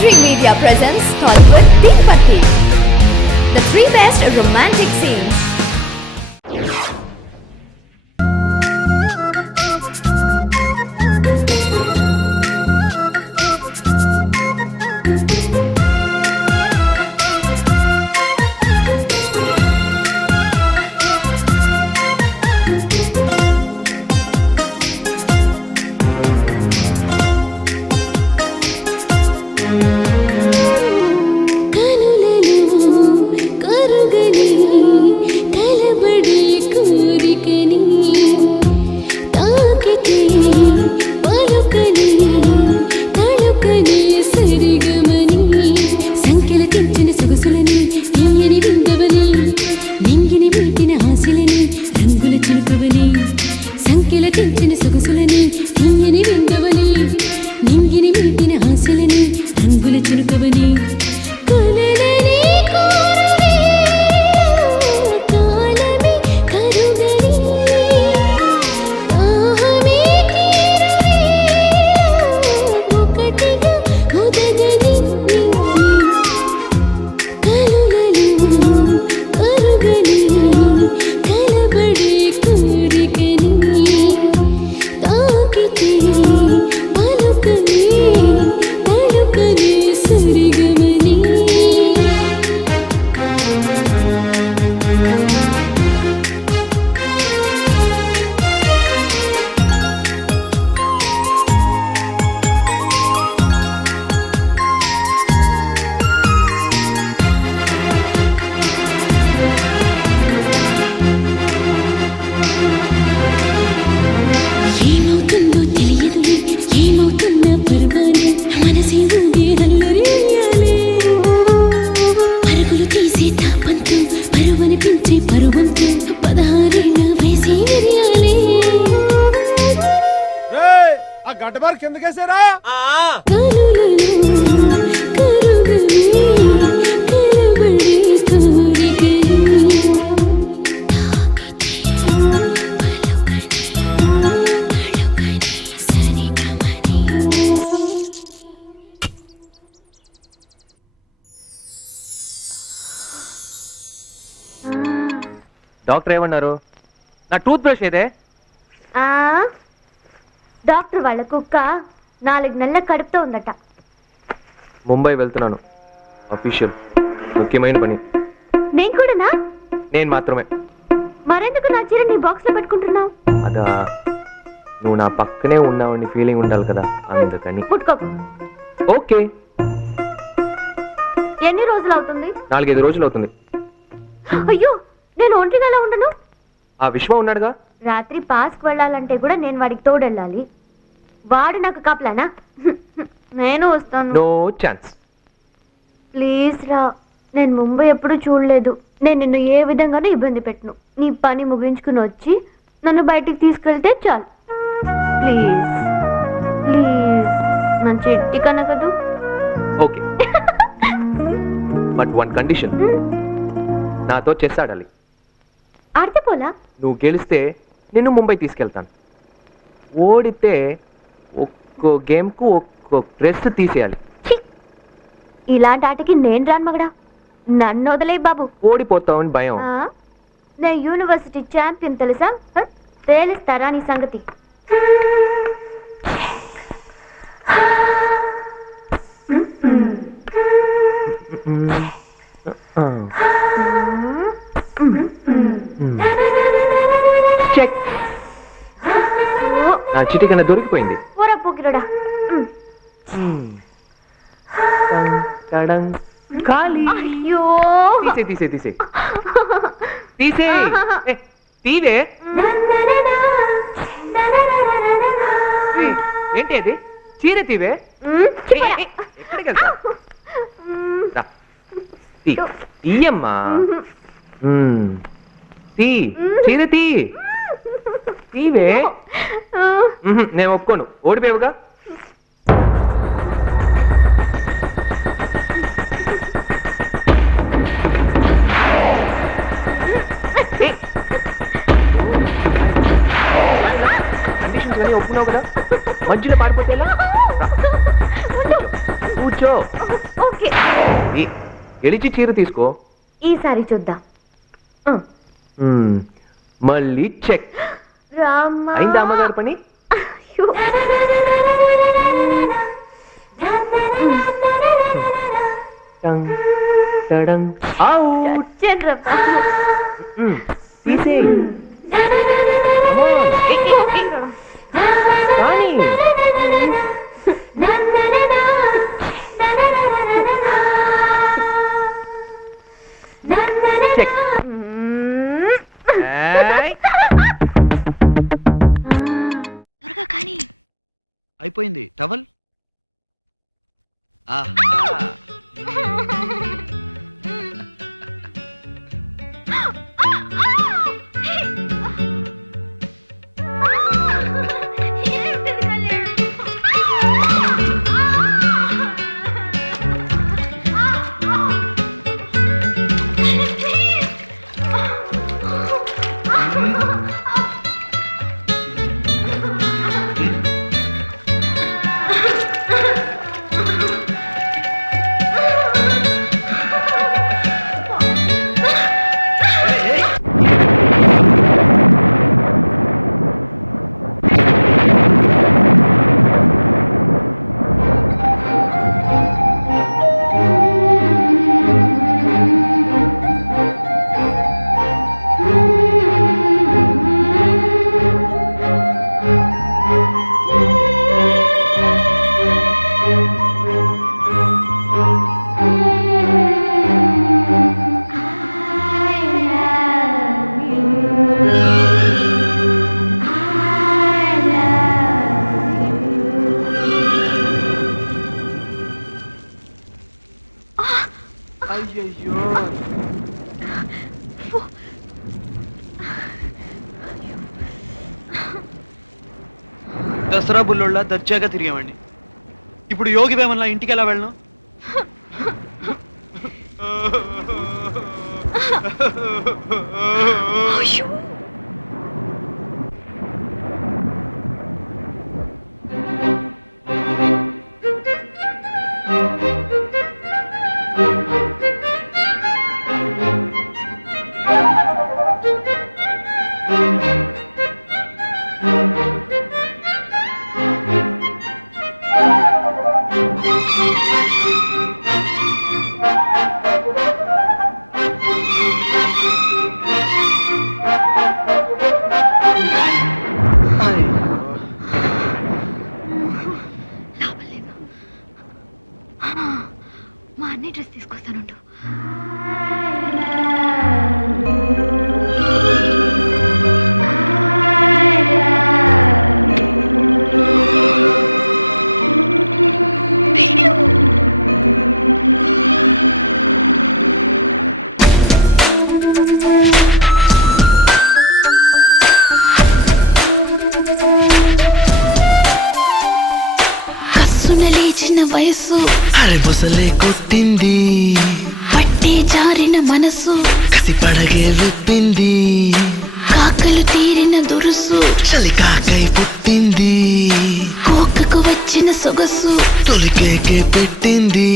Dream Media presents Tollywood Deepati, the three best romantic scenes. గడ్డబార్ కిందకేసారా doctor ఏమన్నారు? నా టూత్ బ్రష్ ఏదే? డాక్టర్ వాళ్ళ కుక్క 4 నెలల కడుపుతో ఉందట. ముంబై వెళ్తున్నాను, అఫీషియల్ ముఖ్యమైన పని. నేను కూడానా? నేను మాత్రమే. మరెందుకు నా చీర నీ బాక్స్ లో పెట్టుకుంటున్నావు? అదా, నువ్వు నా పక్కనే ఉన్నావని ఫీలింగ్ ఉండాలి కదా, అందుకని. పుట్టుకోకు. ఓకే. ఎన్ని రోజులు అవుతుంది? 4-5 రోజులు అవుతుంది. అయ్యో, నేను ఒంటిగా ఎలా ఉండను? ఆ విశ్వ ఉన్నాడుగా. రాత్రి పాస్కి వెళ్ళాలంటే కూడా నేను వాడికి తోడెళ్ళాలి. వాడు నాకు కాపలానా? నేను వస్తాను. No chance. ప్లీజ్ రా, నేను ముంబై ఎప్పుడు చూడలేదు. నేను నిన్ను ఏ విధంగానూ ఇబ్బంది పెట్టను. నీ పని ముగించుకుని వచ్చి నన్ను బయటికి తీసుకెళ్తే చాలు. ప్లీజ్ ప్లీజ్, నా చెట్టి కనకదు. Okay, but one condition. నాతో చెస్ ఆడాలి. ఆడితే పోలా? నువ్వు గెలిస్తే నిన్ను ముంబై తీసుకెళ్తాను. ఓడితే ఒక్కో గేమ్కు ఒక్కో డ్రెస్ తీసేయాలి. ఇలాంటి ఆటకి నేను రాను మగడా. నన్ను వదిలే బాబు. ఓడిపోతావని భయం. నేను యూనివర్సిటీ ఛాంపియన్ తెలుసా? తేలిస్తారా నీ సంగతి? నా చిటి కన్నా దొరికిపోయింది. పోకిరోడా. అయ్యో, తీసే తీవే. ఏంటి అది? చీర తీవే. ఎక్కడికి వెళ్తా? తీయమ్మా. చీర తీవే. నేను ఒప్పుకోను. ఓడిపోయావుగా. కండిషన్స్ కానీ ఒప్పుకున్నావు కదా, మధ్యలో పారిపోతే ఎలా? నువ్వు నుంచో. ఓకే, గెలిచి చీర తీసుకో. ఈసారి చూద్దాం. మళ్ళీ చెక్. రామ్మా. అయిందా అమ్మగారి పని? అయ్యో. టంగ్ టడంగ్ అవుట్. చచ్చేట్రా బాబు. తీసేయ్. కానీ చెక్. త్వరగా కానీ. అయిపోయింది. టవల్. అయ్యయ్యో. దసరా బుల్లోళ్ళ దర్జాగా తిరిగామండి. ఇప్పుడు యోగి వేమల్లా ఇంటికి ఎలా వెళ్ళను? మా అన్నయ్య డ్రెస్ తీసుకొస్తానుండు. కస్సున లేచిన వయస్సు అరబుసలే కొట్టింది, పట్టి జారిన మనసు కసి పడగే విప్పింది, కాకలు తీరిన దురుసు చలి కాకై పుట్టింది, కోకకు వచ్చిన సొగసు తొలికేకే పెట్టింది.